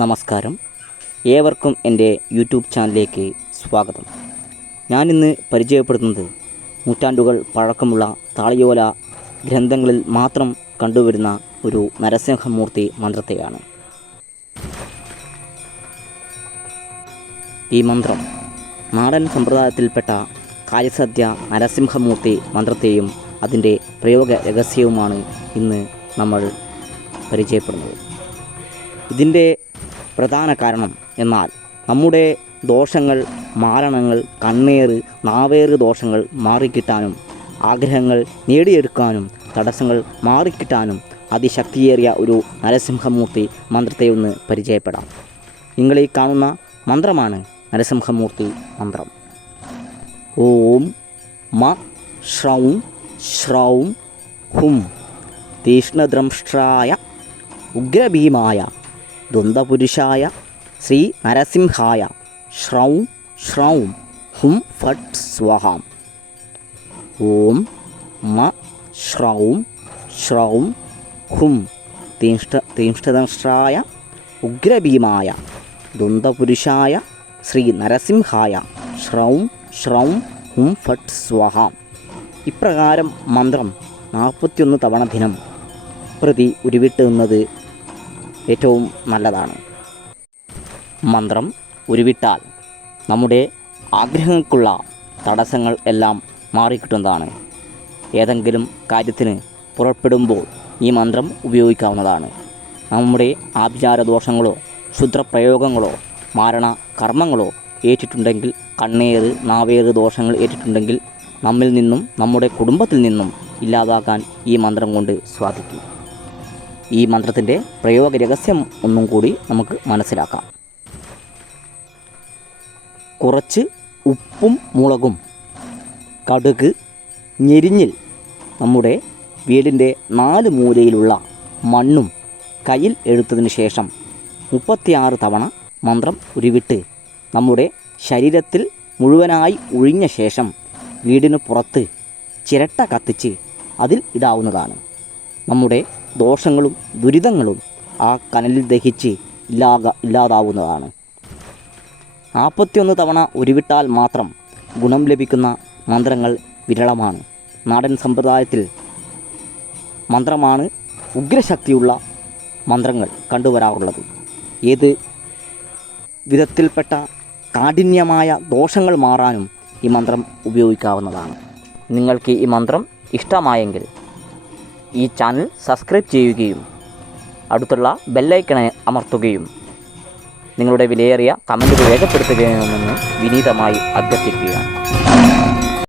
നമസ്കാരം, ഏവർക്കും എൻ്റെ യൂട്യൂബ് ചാനലിലേക്ക് സ്വാഗതം. ഞാനിന്ന് പരിചയപ്പെടുത്തുന്നത് നൂറ്റാണ്ടുകൾ പഴക്കമുള്ള താളിയോല ഗ്രന്ഥങ്ങളിൽ മാത്രം കണ്ടുവരുന്ന ഒരു നരസിംഹമൂർത്തി മന്ത്രത്തെയാണ്. ഈ മന്ത്രം നാടൻ സമ്പ്രദായത്തിൽപ്പെട്ട കാര്യസദ്യ നരസിംഹമൂർത്തി മന്ത്രത്തെയും അതിൻ്റെ പ്രയോഗ രഹസ്യവുമാണ് ഇന്ന് നമ്മൾ പരിചയപ്പെടുന്നത്. ഇതിൻ്റെ പ്രധാന കാരണം എന്നാൽ നമ്മുടെ ദോഷങ്ങൾ, മാരണങ്ങൾ, കണ്ണേറ്, നാവേറ് ദോഷങ്ങൾ മാറിക്കിട്ടാനും ആഗ്രഹങ്ങൾ നേടിയെടുക്കാനും തടസ്സങ്ങൾ മാറിക്കിട്ടാനും അതിശക്തിയേറിയ ഒരു നരസിംഹമൂർത്തി മന്ത്രത്തെ ഒന്ന് പരിചയപ്പെടാം. നിങ്ങളീ കാണുന്ന മന്ത്രമാണ് നരസിംഹമൂർത്തി മന്ത്രം. ഓം മ ശ്രൗം ശ്രൗം ഹും തീഷ്ണദ്രംഷ്ട്രായ ഉഗ്രഭീമായ ദ്വന്ദ്വപുരുഷായ ശ്രീ നരസിംഹായ ശ്രൗം ശ്രൗം ഹും ഫട്ട് സ്വഹാം. ഓം മ ശ്രൗം ശ്രൗം ഹും തീഷ്ണദ്രംഷ്ട്രായ ഉഗ്രഭീമായ ദ്വന്ദ്വപുരുഷായ ശ്രീ നരസിംഹായ ശ്രൗം ശ്രൗം ഹും ഫട്ട് സ്വഹാം. ഇപ്രകാരം മന്ത്രം 41 തവണ ദിനം പ്രതി ഉരുവിട്ടുന്നത് ഏറ്റവും നല്ലതാണ്. മന്ത്രം ഉരുവിട്ടാൽ നമ്മുടെ ആഗ്രഹങ്ങൾക്കുള്ള തടസ്സങ്ങൾ എല്ലാം മാറിക്കിട്ടുന്നതാണ്. ഏതെങ്കിലും കാര്യത്തിന് പുറപ്പെടുമ്പോൾ ഈ മന്ത്രം ഉപയോഗിക്കാവുന്നതാണ്. നമ്മുടെ ആഭിചാരദോഷങ്ങളോ ക്ഷുദ്രപ്രയോഗങ്ങളോ മാരണ കർമ്മങ്ങളോ ഏറ്റിട്ടുണ്ടെങ്കിൽ, കണ്ണേറ് നാവേറ് ദോഷങ്ങൾ ഏറ്റിട്ടുണ്ടെങ്കിൽ നമ്മിൽ നിന്നും നമ്മുടെ കുടുംബത്തിൽ നിന്നും ഇല്ലാതാക്കാൻ ഈ മന്ത്രം കൊണ്ട് സാധിക്കും. ഈ മന്ത്രത്തിൻ്റെ പ്രയോഗ രഹസ്യം ഒന്നും കൂടി നമുക്ക് മനസ്സിലാക്കാം. കുറച്ച് ഉപ്പും മുളകും കടുക് ഞെരിഞ്ഞിൽ നമ്മുടെ വീടിൻ്റെ 4 മൂലയിലുള്ള മണ്ണും കയ്യിൽ എടുത്തതിന് ശേഷം 36 തവണ മന്ത്രം ഉരുവിട്ട് നമ്മുടെ ശരീരത്തിൽ മുഴുവനായി ഒഴിഞ്ഞ ശേഷം വീടിന് പുറത്ത് ചിരട്ട കത്തിച്ച് അതിൽ ഇടാവുന്നതാണ്. നമ്മുടെ ദോഷങ്ങളും ദുരിതങ്ങളും ആ കനലിൽ ദഹിച്ച് ഇല്ലാതാവുന്നതാണ്. 41 തവണ ഉരുവിട്ടാൽ മാത്രം ഗുണം ലഭിക്കുന്ന മന്ത്രങ്ങൾ വിരളമാണ്. നാടൻ സമ്പ്രദായത്തിൽ മന്ത്രമാണ് ഉഗ്രശക്തിയുള്ള മന്ത്രങ്ങൾ കണ്ടുവരാറുള്ളത്. ഏത് വിധത്തിൽപ്പെട്ട കാഠിന്യമായ ദോഷങ്ങൾ മാറാനും ഈ മന്ത്രം ഉപയോഗിക്കാവുന്നതാണ്. നിങ്ങൾക്ക് ഈ മന്ത്രം ഇഷ്ടമായെങ്കിൽ ഈ ചാനൽ സബ്സ്ക്രൈബ് ചെയ്യുകയും അടുത്തുള്ള ബെല്ലൈക്കണെ അമർത്തുകയും നിങ്ങളുടെ വിലയേറിയ കമൻറ്റുകൾ രേഖപ്പെടുത്തുകയുമെന്ന് വിനീതമായി അഭ്യർത്ഥിക്കുകയാണ്.